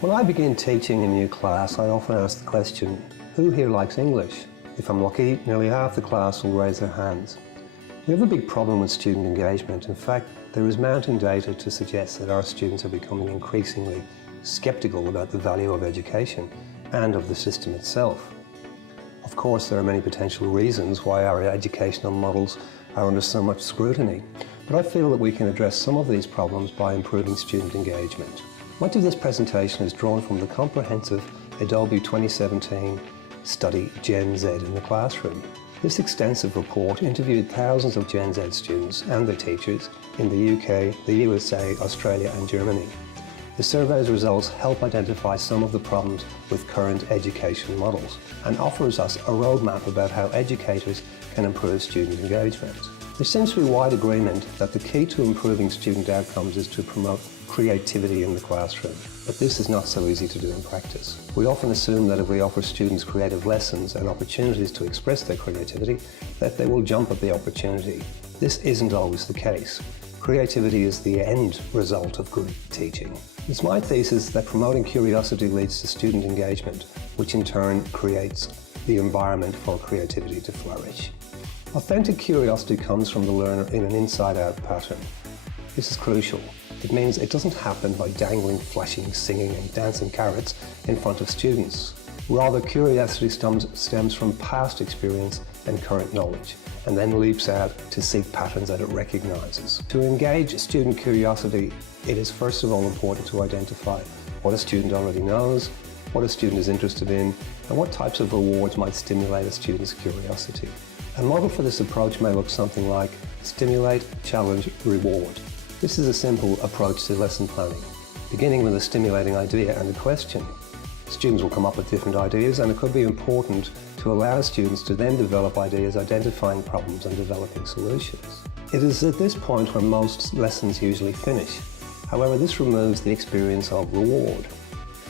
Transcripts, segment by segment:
When I begin teaching a new class, I often ask the question, who here likes English? If I'm lucky, nearly half the class will raise their hands. We have a big problem with student engagement. In fact, there is mounting data to suggest that our students are becoming increasingly sceptical about the value of education and of the system itself. Of course, there are many potential reasons why our educational models are under so much scrutiny, but I feel that we can address some of these problems by improving student engagement. Much of this presentation is drawn from the comprehensive Adobe 2017 study Gen Z in the Classroom. This extensive report interviewed thousands of Gen Z students and their teachers in the UK, the USA, Australia and Germany. The survey's results help identify some of the problems with current education models and offers us a roadmap about how educators can improve student engagement. There seems to be wide agreement that the key to improving student outcomes is to promote creativity in the classroom, but this is not so easy to do in practice. We often assume that if we offer students creative lessons and opportunities to express their creativity, that they will jump at the opportunity. This isn't always the case. Creativity is the end result of good teaching. It's my thesis that promoting curiosity leads to student engagement, which in turn creates the environment for creativity to flourish. Authentic curiosity comes from the learner in an inside-out pattern. This is crucial. It means it doesn't happen by dangling, flashing, singing and dancing carrots in front of students. Rather, curiosity stems from past experience and current knowledge, and then leaps out to seek patterns that it recognizes. To engage student curiosity, it is first of all important to identify what a student already knows, what a student is interested in, and what types of rewards might stimulate a student's curiosity. A model for this approach may look something like stimulate, challenge, reward. This is a simple approach to lesson planning, beginning with a stimulating idea and a question. Students will come up with different ideas, and it could be important to allow students to then develop ideas identifying problems and developing solutions. It is at this point when most lessons usually finish. However, this removes the experience of reward.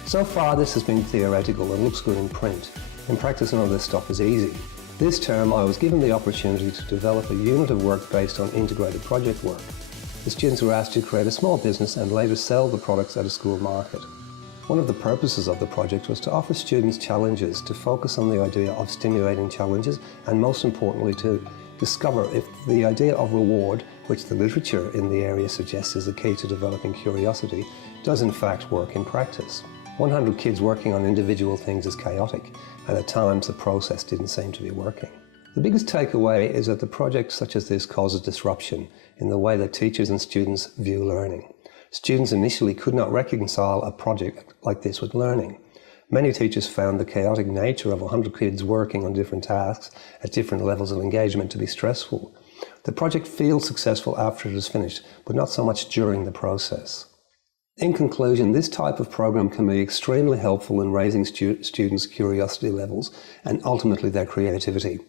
So far, this has been theoretical and looks good in print. In practice, none of this stuff is easy. This term, I was given the opportunity to develop a unit of work based on integrated project work. The students were asked to create a small business and later sell the products at a school market. One of the purposes of the project was to offer students challenges, to focus on the idea of stimulating challenges, and most importantly to discover if the idea of reward, which the literature in the area suggests is the key to developing curiosity, does in fact work in practice. 100 kids working on individual things is chaotic, and at times the process didn't seem to be working. The biggest takeaway is that the project such as this causes disruption in the way that teachers and students view learning. Students initially could not reconcile a project like this with learning. Many teachers found the chaotic nature of 100 kids working on different tasks at different levels of engagement to be stressful. The project feels successful after it is finished, but not so much during the process. In conclusion, this type of program can be extremely helpful in raising students' curiosity levels and ultimately their creativity.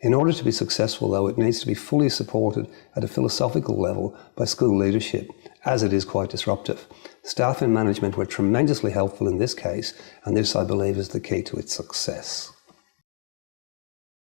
In order to be successful, though, it needs to be fully supported at a philosophical level by school leadership, as it is quite disruptive. Staff and management were tremendously helpful in this case, and this, I believe, is the key to its success.